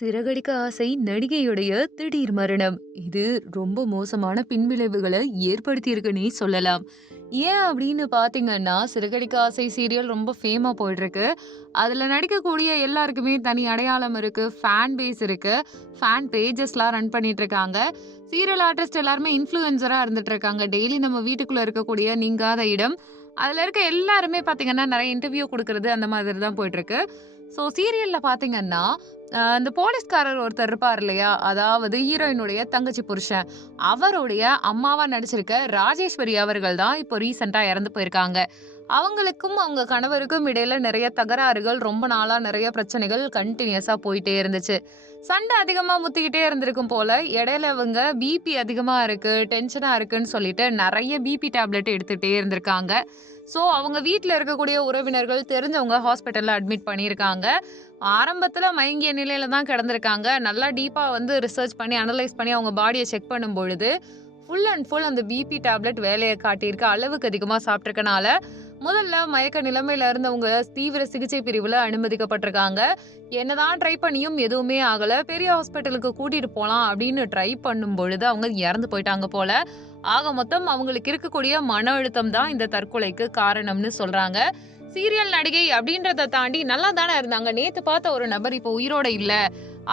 சிறகடிக்க ஆசை நடிகையுடைய திடீர் மரணம். இது ரொம்ப மோசமான பின்விளைவுகளை ஏற்படுத்தியிருக்குன்னே சொல்லலாம். ஏன் அப்படின்னு பார்த்தீங்கன்னா, சிறகடிக்க ஆசை சீரியல் ரொம்ப ஃபேமாக போயிட்டுருக்கு. அதில் நடிக்கக்கூடிய எல்லாருக்குமே தனி அடையாளம் இருக்குது ஃபேன் பேஸ் இருக்குது ஃபேன் பேஜஸ்லாம் ரன் பண்ணிகிட்ருக்காங்க சீரியல் ஆர்டிஸ்ட் எல்லாருமே இன்ஃப்ளூயன்சராக இருந்துகிட்ருக்காங்க டெய்லி நம்ம வீட்டுக்குள்ளே இருக்கக்கூடிய நீங்காத இடம். அதில் இருக்க எல்லாருமே பார்த்தீங்கன்னா, நிறைய இன்டர்வியூ கொடுக்கறது அந்த மாதிரி தான் போயிட்டுருக்கு. ஸோ சீரியல்ல பாத்தீங்கன்னா இந்த போலீஸ்காரர் ஒருத்தர் இருப்பார் இல்லையா? அதாவது ஹீரோயினுடைய தங்கச்சி புருஷன். அவருடைய அம்மாவா நடிச்சிருக்க ராஜேஸ்வரி அவர்கள் தான் இப்போ ரீசெண்டா இறந்து போயிருக்காங்க. அவங்களுக்கும் அவங்க கணவருக்கும் இடையில நிறைய தகராறுகள், ரொம்ப நாளா நிறைய பிரச்சனைகள் கண்டினியூஸா போயிட்டே இருந்துச்சு. சண்டை அதிகமா முத்திக்கிட்டே இருந்திருக்கும் போல. இடையில இவங்க பிபி அதிகமா இருக்கு, டென்ஷனா இருக்குன்னு சொல்லிட்டு நிறைய பிபி டேப்லெட் எடுத்துக்கிட்டே இருந்திருக்காங்க. ஸோ அவங்க வீட்டில் இருக்கக்கூடிய உறவினர்கள், தெரிஞ்சவங்க ஹாஸ்பிட்டலில் அட்மிட் பண்ணியிருக்காங்க. ஆரம்பத்தில் மயங்கிய நிலையில தான் கிடந்திருக்காங்க. நல்லா டீப்பாக வந்து ரிசர்ச் பண்ணி, அனலைஸ் பண்ணி அவங்க பாடியை செக் பண்ணும்பொழுது, ஃபுல் அண்ட் ஃபுல் அந்த பிபி டேப்லெட் வேலையை காட்டியிருக்க அளவுக்கு அதிகமாக சாப்பிட்ருக்கனால முதல்ல மயக்க நிலைமையில இருந்தவங்க தீவிர சிகிச்சை பிரிவுல அனுமதிக்கப்பட்டிருக்காங்க. என்னதான் ட்ரை பண்ணியும் எதுவுமே ஆகல. பெரிய ஹாஸ்பிட்டலுக்கு கூட்டிட்டு போலாம் அப்படின்னு ட்ரை பண்ணும் பொழுது அவங்க இறந்து போயிட்டாங்க போல. ஆக மொத்தம் அவங்களுக்கு இருக்கக்கூடிய மன அழுத்தம் தான் இந்த தற்கொலைக்கு காரணம்னு சொல்றாங்க. சீரியல் நடிகை அப்படின்றத தாண்டி நல்லா தானே இருந்தாங்க. நேத்து பார்த்த ஒரு நபர் இப்போ உயிரோட இல்ல.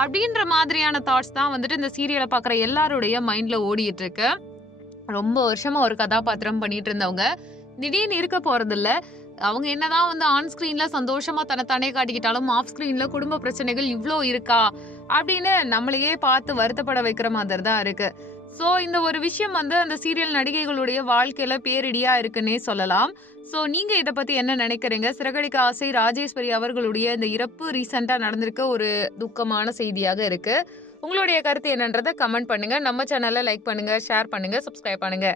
அப்படின்ற மாதிரியான தாட்ஸ் தான் வந்துட்டு இந்த சீரியலை பார்க்குற எல்லாருடைய மைண்ட்ல ஓடிட்டு இருக்கு. ரொம்ப வருஷமா ஒரு கதாபாத்திரம் பண்ணிட்டு இருந்தவங்க, திடீர்னு இருக்க போறதில்ல. அவங்க என்னதான் வந்து ஆன் ஸ்க்ரீன்ல சந்தோஷமா தன்னைத்தானே காட்டிக்கிட்டாலும், ஆஃப் ஸ்க்ரீன்ல குடும்ப பிரச்சனைகள் இவ்வளோ இருக்கா? அப்படின்னு நம்மளையே பார்த்து வருத்தப்பட வைக்கிற மாதிரி தான் இருக்கு. ஸோ இந்த ஒரு விஷயம் வந்து அந்த சீரியல் நடிகைகளுடைய வாழ்க்கையில பேரிடியா இருக்குன்னே சொல்லலாம். ஸோ நீங்க இதை பத்தி என்ன நினைக்கிறீங்க? சிறகடிக்க ஆசை ராஜேஸ்வரி அவர்களுடைய இந்த இறப்பு ரீசென்ட்டா நடந்திருக்க ஒரு துக்கமான செய்தியாக இருக்கு. உங்களுடைய கருத்து என்னன்றதை கமெண்ட் பண்ணுங்க. நம்ம சேனலை லைக் பண்ணுங்க, ஷேர் பண்ணுங்க, சப்ஸ்கிரைப் பண்ணுங்க.